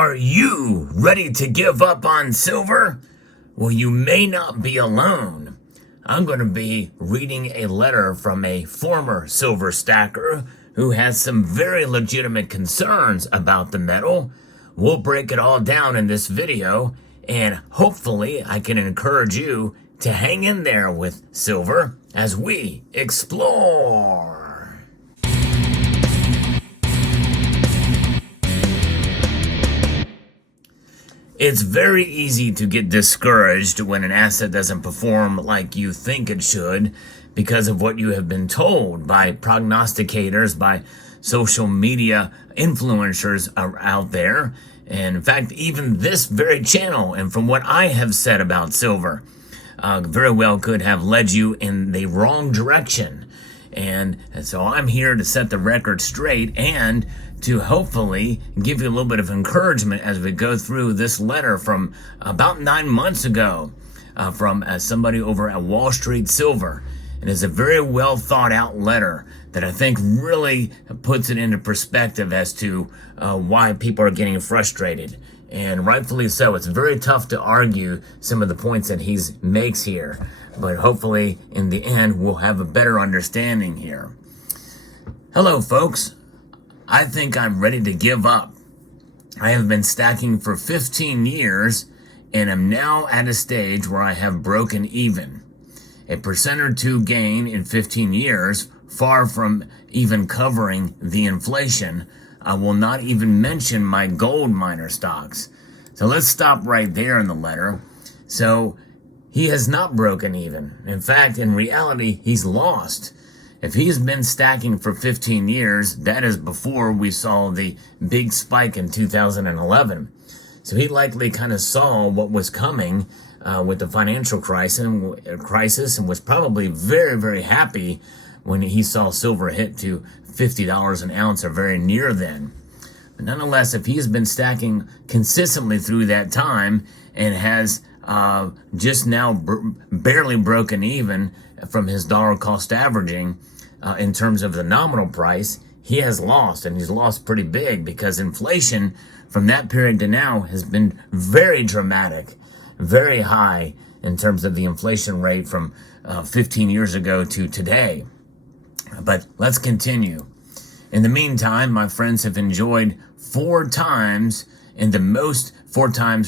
Are you ready to give up on silver? Well, you may not be alone. I'm going to be reading a letter from a former silver stacker who has some very legitimate concerns about the metal. We'll break it all down in this video, and hopefully I can encourage you to hang in there with silver as we explore. It's very easy to get discouraged when an asset doesn't perform like you think it should because of what you have been told by prognosticators, by social media influencers out there. And in fact, even this very channel, and from what I have said about silver, very well could have led you in the wrong direction. And so I'm here to set the record straight and to hopefully give you a little bit of encouragement as we go through this letter from about 9 months ago from somebody over at Wall Street Silver. It is a very well thought out letter that I think really puts it into perspective as to why people are getting frustrated. And rightfully so. It's very tough to argue some of the points that he makes here. But hopefully, in the end, we'll have a better understanding here. Hello, folks. I think I'm ready to give up. I have been stacking for 15 years and am now at a stage where I have broken even. A percent or two gain in 15 years, far from even covering the inflation. I will not even mention my gold miner stocks. So let's stop right there in the letter. So he has not broken even. In fact, in reality, he's lost. If he's been stacking for 15 years, that is before we saw the big spike in 2011. So he likely kind of saw what was coming with the financial crisis and was probably very, very happy when he saw silver hit to $50 an ounce or very near then. But nonetheless, if he's been stacking consistently through that time and has just now barely broken even from his dollar cost averaging in terms of the nominal price, he has lost, and he's lost pretty big because inflation from that period to now has been very dramatic, very high in terms of the inflation rate from 15 years ago to today. But let's continue. In the meantime, my friends have enjoyed 4 times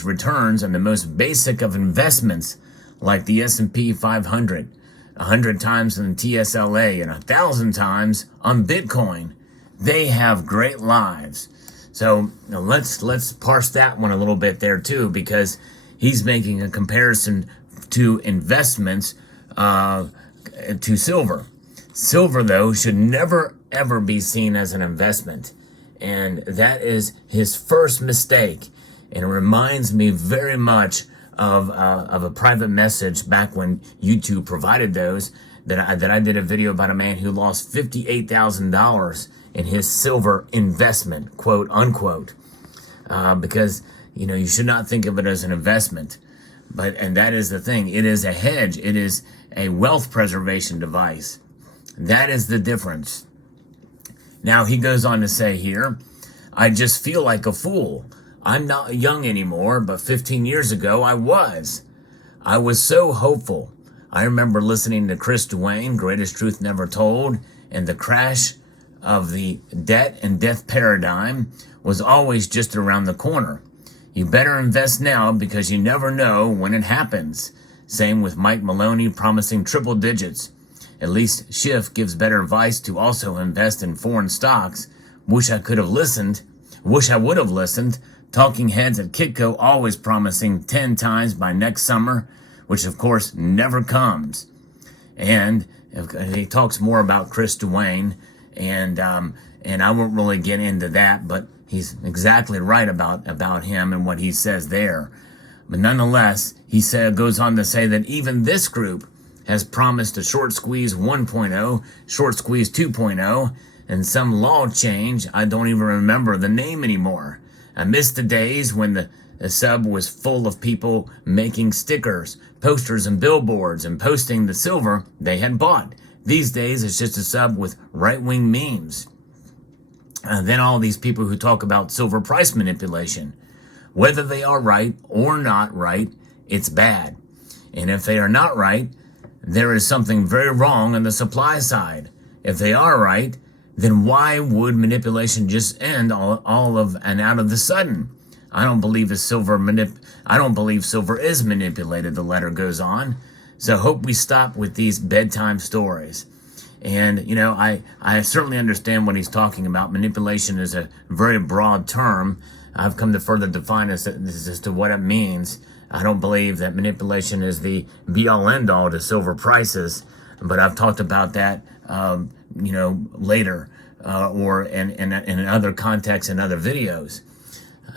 returns on the most basic of investments like the S&P 500, 100 times on the TSLA, and 1,000 times on Bitcoin. They have great lives. So let's parse that one a little bit there too, because he's making a comparison to investments to silver. Silver, though, should never, ever be seen as an investment. And that is his first mistake. And it reminds me very much of a private message back when YouTube provided those, that I did a video about a man who lost $58,000 in his silver investment, quote unquote. Because, you should not think of it as an investment. And that is the thing. It is a hedge. It is a wealth preservation device. That is the difference. Now, he goes on to say here, I just feel like a fool. I'm not young anymore, but 15 years ago, I was. I was so hopeful. I remember listening to Chris Duane, Greatest Truth Never Told, and the crash of the debt and death paradigm was always just around the corner. You better invest now because you never know when it happens. Same with Mike Maloney promising triple digits. At least Schiff gives better advice to also invest in foreign stocks. Wish I would have listened. Talking heads at Kitco always promising 10 times by next summer, which of course never comes. And he talks more about Chris Duane, and I won't really get into that, but he's exactly right about him and what he says there. But nonetheless, he goes on to say that even this group has promised a short squeeze 1.0, short squeeze 2.0, and some law change. I don't even remember the name anymore. I miss the days when the sub was full of people making stickers, posters, and billboards and posting the silver they had bought. These days, it's just a sub with right-wing memes. Then all these people who talk about silver price manipulation. Whether they are right or not right, it's bad. And if they are not right, there is something very wrong on the supply side. If they are right, then why would manipulation just end all of and out of the sudden? I don't believe silver is manipulated, the letter goes on. So hope we stop with these bedtime stories. And, you know, I certainly understand what he's talking about. Manipulation is a very broad term. I've come to further define this as to what it means. I don't believe that manipulation is the be-all, end-all to silver prices, but I've talked about that, later or in other contexts and other videos.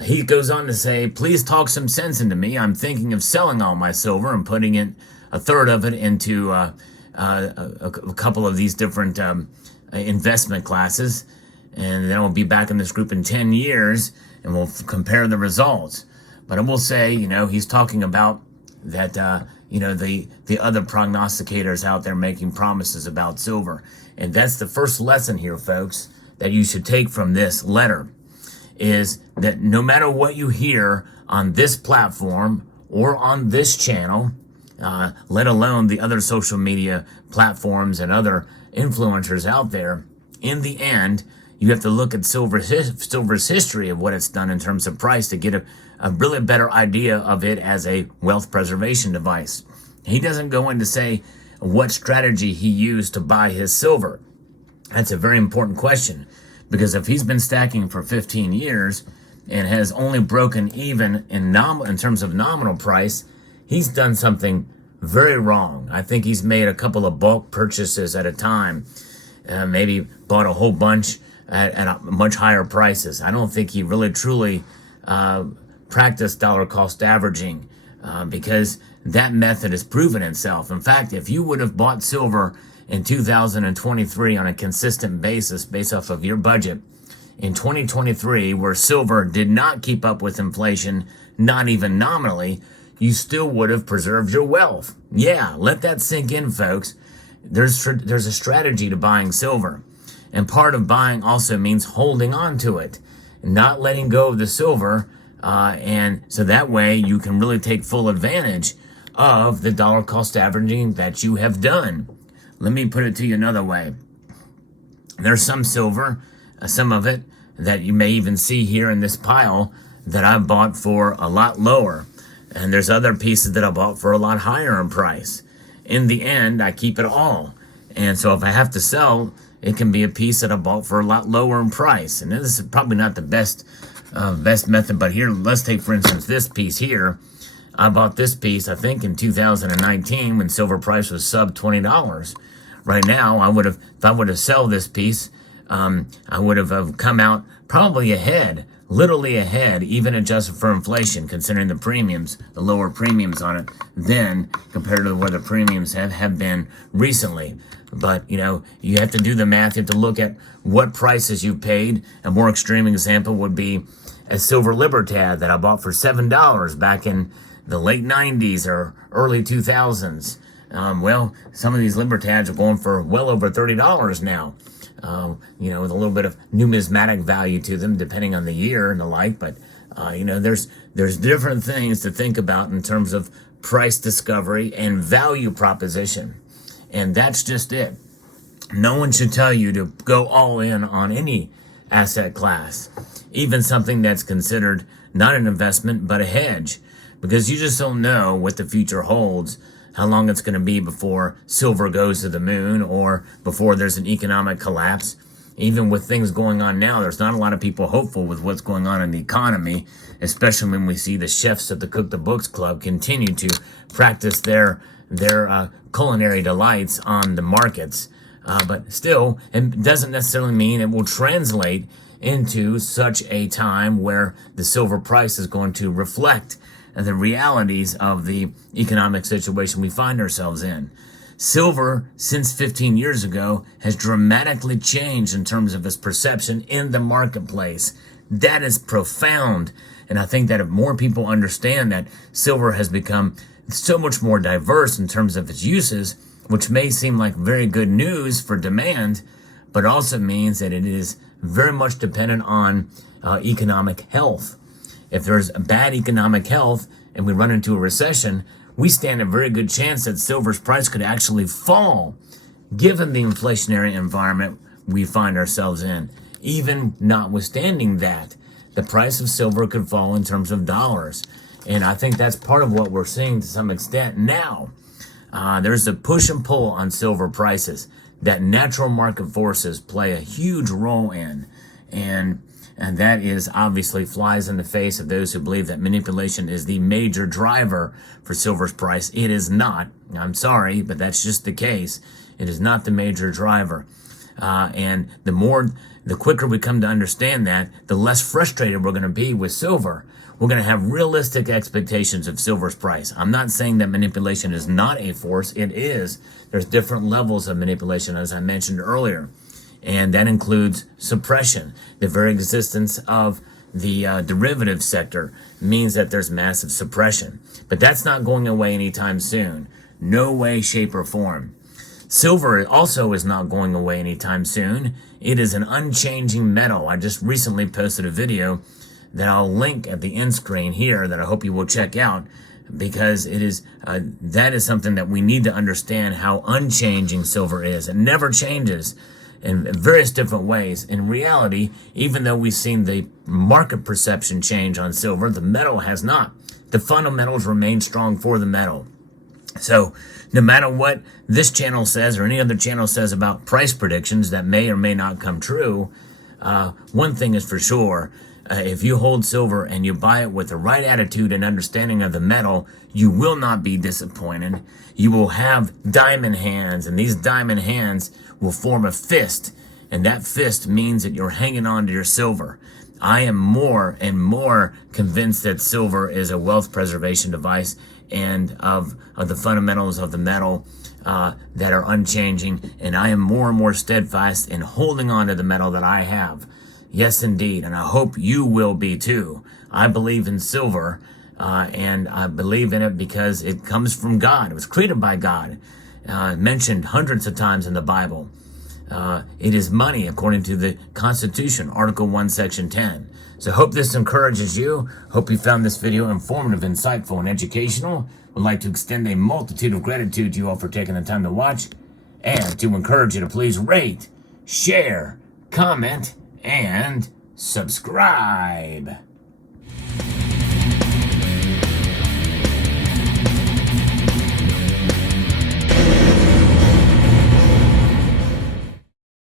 He goes on to say, please talk some sense into me. I'm thinking of selling all my silver and putting it, a third of it, into a couple of these different investment classes. And then I'll be back in this group in 10 years and we'll compare the results. But I will say, he's talking about that, the other prognosticators out there making promises about silver. And that's the first lesson here, folks, that you should take from this letter, is that no matter what you hear on this platform or on this channel, let alone the other social media platforms and other influencers out there, in the end, you have to look at silver's history of what it's done in terms of price to get a really better idea of it as a wealth preservation device. He doesn't go in to say what strategy he used to buy his silver. That's a very important question, because if he's been stacking for 15 years and has only broken even in terms of nominal price, he's done something very wrong. I think he's made a couple of bulk purchases at a time, maybe bought a whole bunch at much higher prices. I don't think he really truly practiced dollar cost averaging, because that method has proven itself. In fact, if you would have bought silver in 2023 on a consistent basis based off of your budget, in 2023, where silver did not keep up with inflation, not even nominally, you still would have preserved your wealth. Yeah, let that sink in, folks. There's a strategy to buying silver. And part of buying also means holding on to it, not letting go of the silver, and so that way you can really take full advantage of the dollar cost averaging that you have done. Let me put it to you another way. There's some silver, some of it, that you may even see here in this pile that I bought for a lot lower. And there's other pieces that I bought for a lot higher in price. In the end, I keep it all. And so if I have to sell, it can be a piece that I bought for a lot lower in price. And this is probably not the best method, but here, let's take, for instance, this piece here. I bought this piece, I think, in 2019 when silver price was sub $20. Right now, if I would have sold this piece, I would have come out probably ahead, literally ahead, even adjusted for inflation, considering the premiums, the lower premiums on it then compared to where the premiums have been recently. But, you have to do the math. You have to look at what prices you paid. A more extreme example would be a silver Libertad that I bought for $7 back in the late 90s or early 2000s. Well, some of these Libertads are going for well over $30 now. With a little bit of numismatic value to them, depending on the year and the like. But, there's different things to think about in terms of price discovery and value proposition. And that's just it. No one should tell you to go all in on any asset class, even something that's considered not an investment, but a hedge, because you just don't know what the future holds, how long it's going to be before silver goes to the moon or before there's an economic collapse. Even with things going on now, there's not a lot of people hopeful with what's going on in the economy, especially when we see the chefs at the Cook the Books Club continue to practice their culinary delights on the markets. But still, it doesn't necessarily mean it will translate into such a time where the silver price is going to reflect the realities of the economic situation we find ourselves in. Silver, since 15 years ago, has dramatically changed in terms of its perception in the marketplace. That is profound. And I think that if more people understand that silver has become so much more diverse in terms of its uses, which may seem like very good news for demand, but also means that it is very much dependent on economic health. if there's a bad economic health and we run into a recession, we stand a very good chance that silver's price could actually fall, given the inflationary environment we find ourselves in. Even notwithstanding that, the price of silver could fall in terms of dollars. And I think that's part of what we're seeing to some extent now. There's a push and pull on silver prices that natural market forces play a huge role in. And that is obviously flies in the face of those who believe that manipulation is the major driver for silver's price. It is not. I'm sorry, but that's just the case. It is not the major driver. And the quicker we come to understand that, the less frustrated we're going to be with silver. We're going to have realistic expectations of silver's price. I'm not saying that manipulation is not a force. It is. There's different levels of manipulation, as I mentioned earlier. And that includes suppression. The very existence of the derivative sector means that there's massive suppression. But that's not going away anytime soon. No way, shape, or form. Silver also is not going away anytime soon. It is an unchanging metal. I just recently posted a video that I'll link at the end screen here that I hope you will check out, because it is that is something that we need to understand, how unchanging silver is. It never changes in various different ways. In reality, even though we've seen the market perception change on silver, the metal has not. The fundamentals remain strong for the metal. So no matter what this channel says or any other channel says about price predictions that may or may not come true, one thing is for sure. If you hold silver and you buy it with the right attitude and understanding of the metal, you will not be disappointed. You will have diamond hands, and these diamond hands will form a fist, and that fist means that you're hanging on to your silver. I am more and more convinced that silver is a wealth preservation device and of the fundamentals of the metal that are unchanging, and I am more and more steadfast in holding on to the metal that I have. Yes, indeed, and I hope you will be too. I believe in silver, and I believe in it because it comes from God. It was created by God, mentioned hundreds of times in the Bible. It is money according to the Constitution, Article 1, Section 10. So hope this encourages you. Hope you found this video informative, insightful, and educational. Would like to extend a multitude of gratitude to you all for taking the time to watch, and to encourage you to please rate, share, comment, and subscribe.